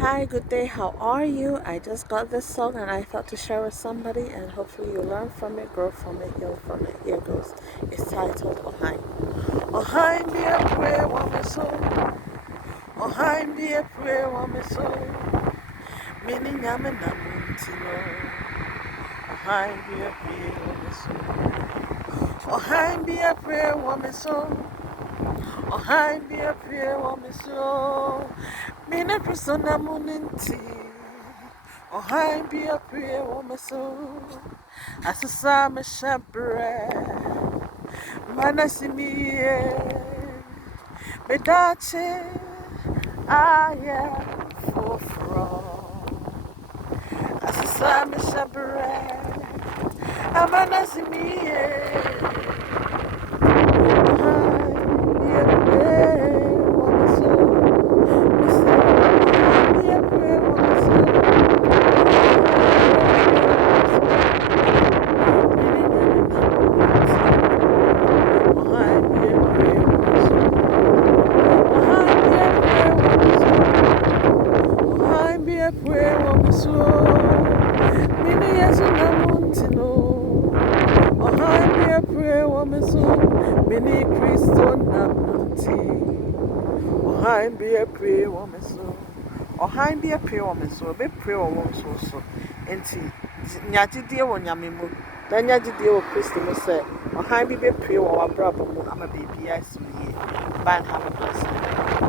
Hi, good day. How are you? I just got this song and I thought to share with somebody, and hopefully you learn from it, grow from it, heal from it. Here goes. It's titled Ohan. Ohan be a prayer woman soul. Ohan be a prayer woman soul. Many yaman namuntino. Ohan be a prayer woman soul. Ohan be a prayer woman soul. Ohan be a prayer woman soul. Mina persona muninti. Ohan be a prayer woman soul. As a summer shabre. Manasimiye. Medache. I am for fraud. As a summer shabre. Amanasimiye. Mini Christo Namunti. Ohan be a prayer woman so. Ohan be a prayer woman so. Be prayer woman so. Enti nyaji die wo nyame mu. Dan nyaji die wo Christo mu say. Ohan be prayer wo abrabo mu ama baby aso ye. Ban have a blessing.